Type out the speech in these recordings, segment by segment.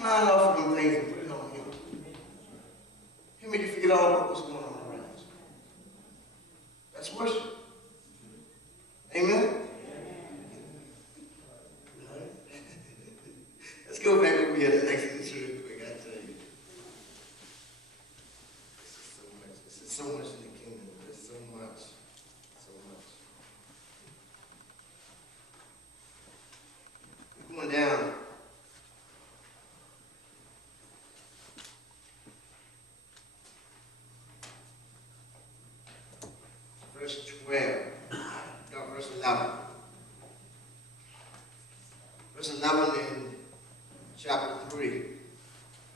mind off of them things and put it on him. He'll make you forget all about what's going on around you. That's worship. Amen? Right. Let's go back over here to Exodus real quick, I tell you. This is so much in the kingdom. There's so much. So much. We're going down. Verse 12. No, verse 11. Verse 11 in chapter 3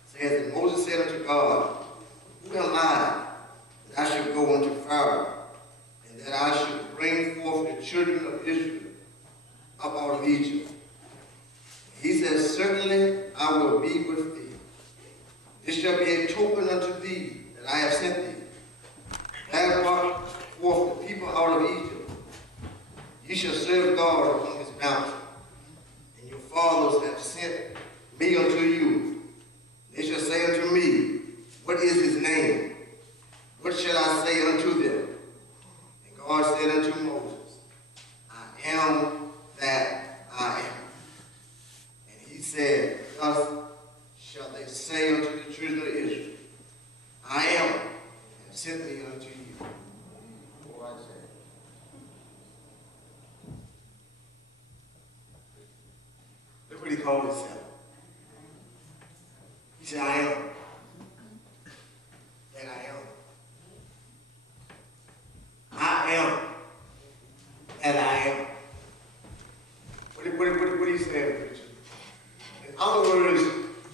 says, and Moses said unto God, who am I that I should go unto Pharaoh, and that I should bring forth the children of Israel up out of Egypt? He says, certainly I will be with thee. This shall be a token unto thee that I have sent thee. I have brought forth the people out of Egypt. You shall serve God upon his mountain, and your fathers have sent me unto you. They shall say unto me, what is his name? What shall I say unto them? And God said unto Moses, I am that I am. And he said, thus shall they say unto the children of Israel, I am, and sent me unto you. What I said. Look what he called himself. He said, I am that I am. I am that I am. What he said, preacher? In other words,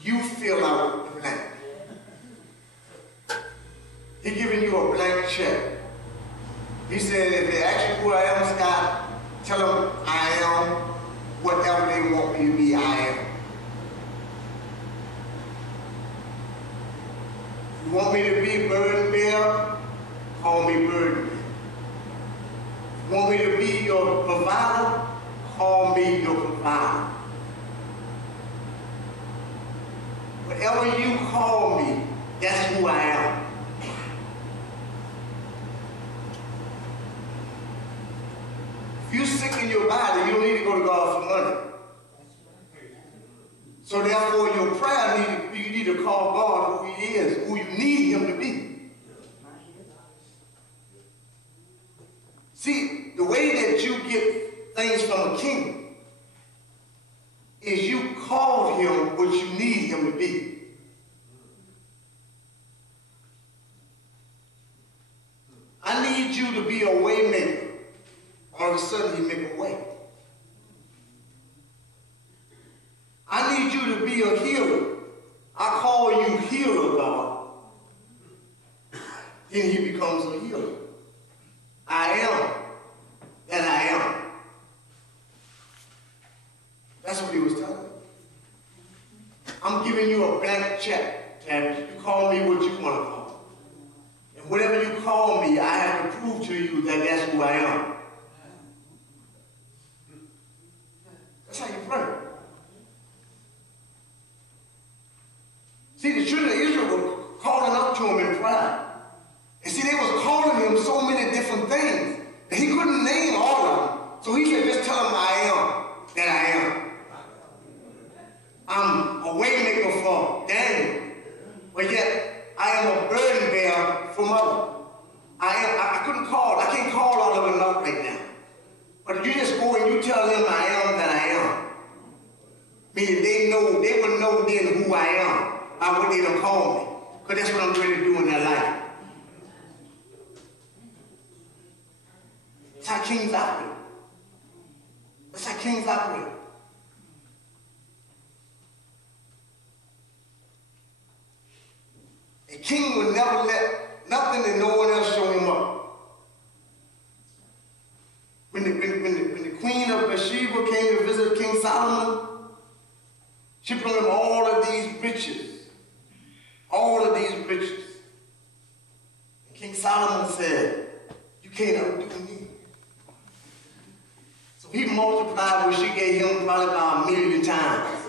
you fill out the blank. He's giving you a blank check. He said, if they ask you who I am, Scott, tell them I am whatever they want me to be, I am. If you want me to be burden bearer, call me burden bearer. If you want me to be your provider, call me your provider. Whatever you call me, that's who I am. If you're sick in your body, you don't need to go to God for money. So therefore, your prayer, you need to call God who he is, who you need him to be. See, the way that you get things from a king is you call him what you need him to be. I need you to be a way maker. All of a sudden, he make a way. I need you to be a healer. I call you healer, God. Then he becomes a healer. I am that I am. That's what he was telling me. I'm giving you a blank check, Tabby. You call me what you want to call me. And whatever you call me, I have to prove to you that that's who I am. That's how you pray. See, the children of Israel were calling up to him in prayer. And see, they was calling him so many different things that he couldn't name all of them. So he said, just tell them I am that I am. I'm a way maker for Daniel, but yet I am a burden bearer for Mother. I can't call all of them up right now. But if you just go and you tell them I am that I am, meaning they would know then who I am by what they don't call me. Because that's what I'm trying to do in their life. That's how kings operate. That's how kings operate. A king would never let nothing and no one else show him up. When the queen of Bathsheba came to visit King Solomon, she brought him all of these riches. All of these riches. And King Solomon said, you can't outdo me. So he multiplied what she gave him probably about 1,000,000 times.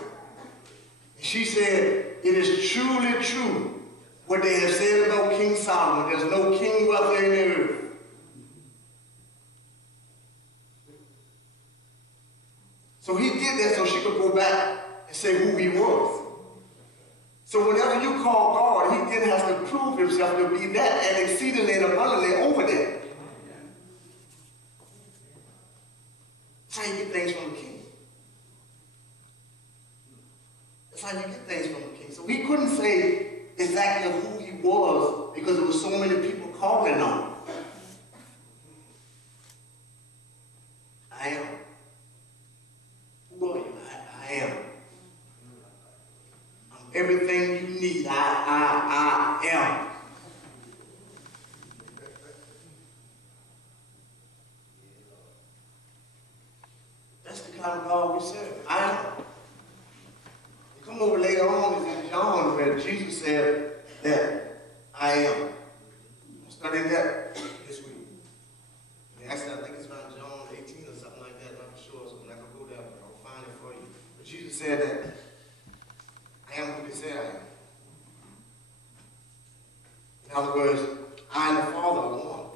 And she said, it is truly true what they have said about King Solomon. There's no king wealthy in the earth. So he did that so she could go back and say who he was. So whenever you call God, he then has to prove himself to be that and exceedingly and abundantly over that. That's how you get things from the king. That's how you get things from the king. So he couldn't say exactly who he was because there were so many people calling on him. I am. Who are you? I am. I'm everything you need. I am. That's the kind of God we serve. I am. You come over later on in John where Jesus said that I am. I'm studying that this week. Actually, I think it's around John 18 or something like that. I'm not sure, so I'm not going to go there, but I'll find it for you. But Jesus said that I am who he said I am. In other words, I and the Father are one.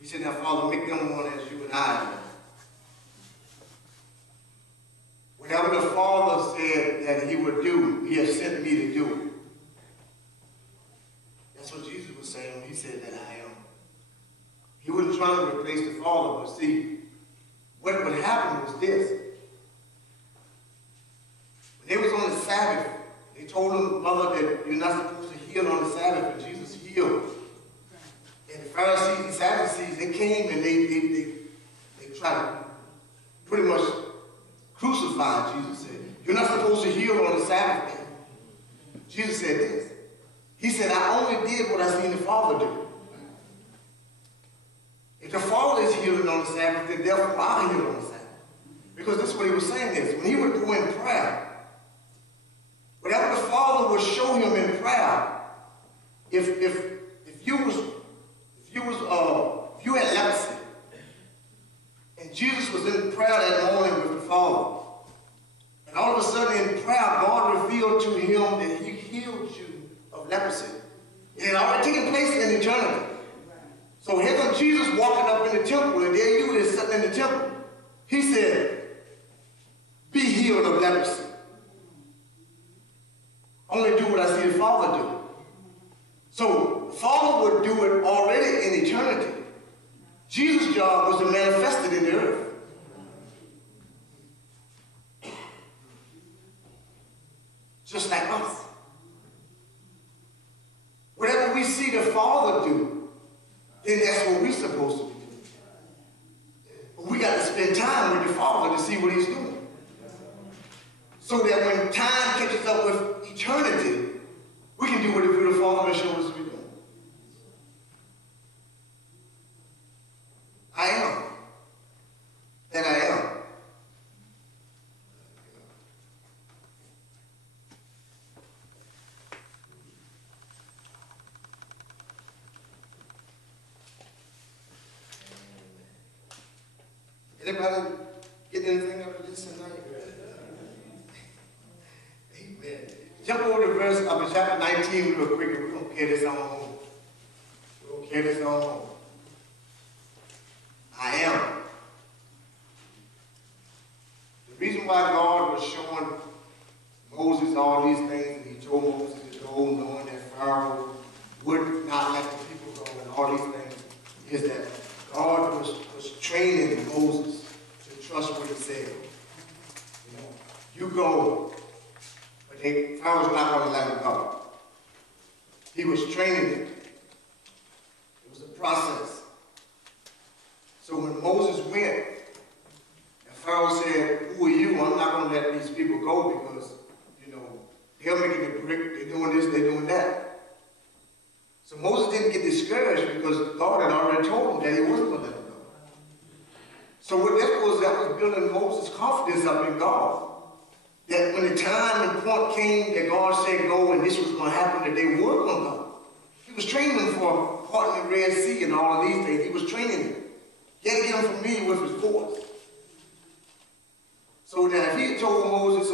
He said, now, Father, make them one as you and I are. Whatever the Father said that he would do, he has sent me to do. That's what Jesus was saying when he said that I am. He wasn't trying to replace the Father, but see, what happened was this. When they was on the Sabbath, they told him, Mother, that you're not supposed to heal on the Sabbath, but Jesus healed. And the Pharisees and Sadducees, they came and they tried to pretty much crucify Jesus. Said, you're not supposed to heal on the Sabbath day. Jesus said this. He said, I only did what I seen the Father do. If the Father is healing on the Sabbath, then therefore I heal on the Sabbath. Because this is what he was saying is, when he would go in prayer, whatever the Father would show him in prayer, if you had leprosy, and Jesus was in prayer that morning with the Father, and all of a sudden in prayer, God revealed to him that he healed you of leprosy. It had already taken place in eternity. So here comes Jesus walking up in the temple, and there you is sitting in the temple. He said, be healed of leprosy. Only do what I see the Father do. So the Father would do it already in eternity. Jesus' job was to manifest it in the earth. Just like us. Whatever we see the Father do, then that's what we're supposed to be doing. But we got to spend time with the Father to see what he's doing. So that when time catches up with eternity, we can do what the Father has shown us to be doing. I am that I am. Anybody get anything out of this tonight? Amen. Jump over to verse of chapter 19 real quick, and we're going to carry this on home. We're going to carry this on home. I am. The reason why God was showing Moses all these things, and he told Moses to go knowing that Pharaoh would not let the people go and all these things, is that God was training Moses to trust what he said. You know, you go, but Pharaoh's not going to let him go. He was training him. It was a process. So when Moses went, and Pharaoh said, who are you? I'm not going to let these people go because, you know, they're making the brick, they're doing this, they're doing that. So Moses didn't get discouraged because God had already told him that he wasn't going to let him go. So what that was building Moses' confidence up in God. That when the time and point came that God said go and this was going to happen, that they were going to go. He was training them for parting the Red Sea and all of these things. He was training them. He had to get them familiar with his voice. So that if he had told Moses,